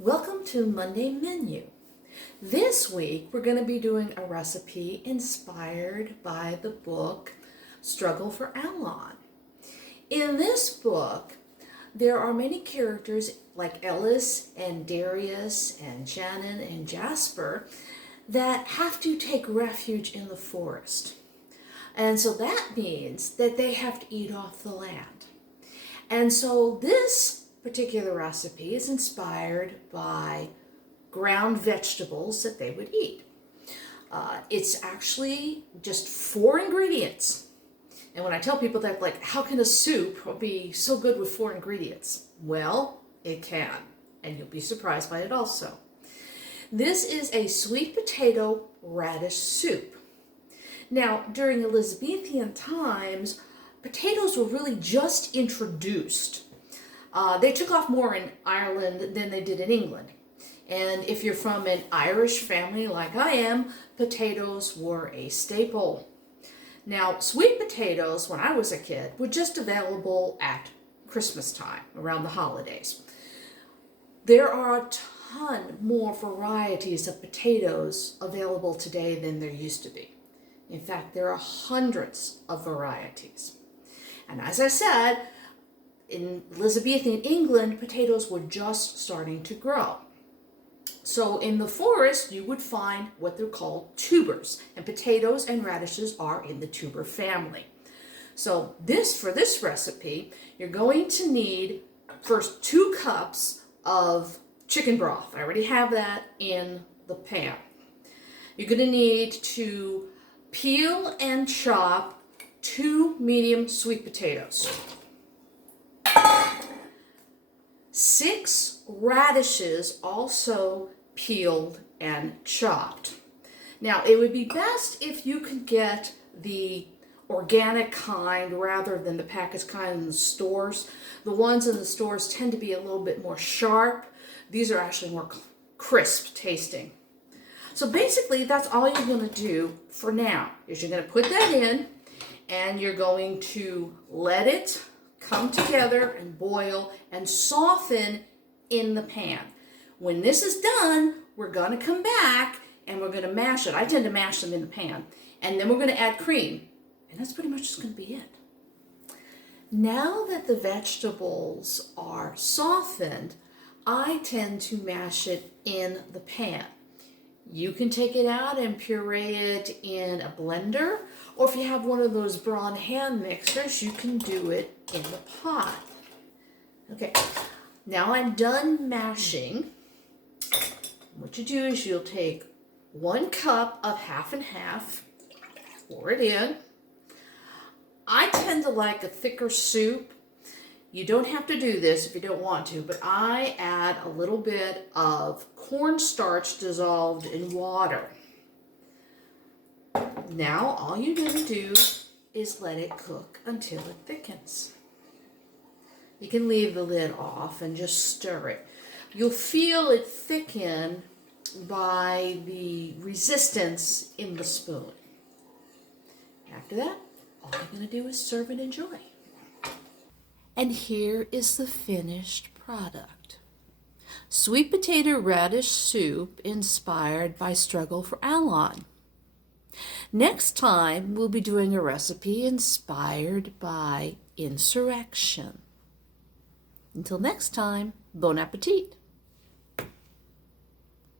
Welcome to Monday Menu. This week we're going to be doing a recipe inspired by the book Struggle for Allon. In this book, there are many characters like Ellis and Darius and Shannon and Jasper that have to take refuge in the forest. And so that means that they have to eat off the land. And so this particular recipe is inspired by ground vegetables that they would eat. It's actually just 4 ingredients. And when I tell people that, like, how can a soup be so good with 4 ingredients? Well, it can, and you'll be surprised by it also. This is a sweet potato radish soup. Now, during Elizabethan times, potatoes were really just introduced. They took off more in Ireland than they did in England. And if you're from an Irish family like I am, potatoes were a staple. Now, sweet potatoes, when I was a kid, were just available at Christmas time, around the holidays. There are a ton more varieties of potatoes available today than there used to be. In fact, there are hundreds of varieties. And as I said, in Elizabethan England, potatoes were just starting to grow. So in the forest, you would find what they're called tubers, and potatoes and radishes are in the tuber family. So for this recipe, you're going to need first 2 cups of chicken broth. I already have that in the pan. You're going to need to peel and chop 2 medium sweet potatoes. 6 radishes, also peeled and chopped. Now, it would be best if you could get the organic kind rather than the packaged kind in the stores. The ones in the stores tend to be a little bit more sharp. These are actually more crisp tasting. So basically, that's all you're going to do for now, is you're going to put that in and you're going to let it come together and boil and soften in the pan. When this is done, we're going to come back and we're going to mash it. I tend to mash them in the pan. And then we're going to add cream. And that's pretty much just going to be it. Now that the vegetables are softened, I tend to mash it in the pan. You can take it out and puree it in a blender, or if you have one of those Braun hand mixers, you can do it in the pot. Okay, now I'm done mashing. What you do is you'll take 1 cup of half and half, pour it in. I tend to like a thicker soup. You don't have to do this if you don't want to, but I add a little bit of cornstarch dissolved in water. Now all you're going to do is let it cook until it thickens. You can leave the lid off and just stir it. You'll feel it thicken by the resistance in the spoon. After that, all you're going to do is serve and enjoy. And here is the finished product. Sweet potato radish soup inspired by Struggle for Allon. Next time, we'll be doing a recipe inspired by insurrection. Until next time, bon appetit.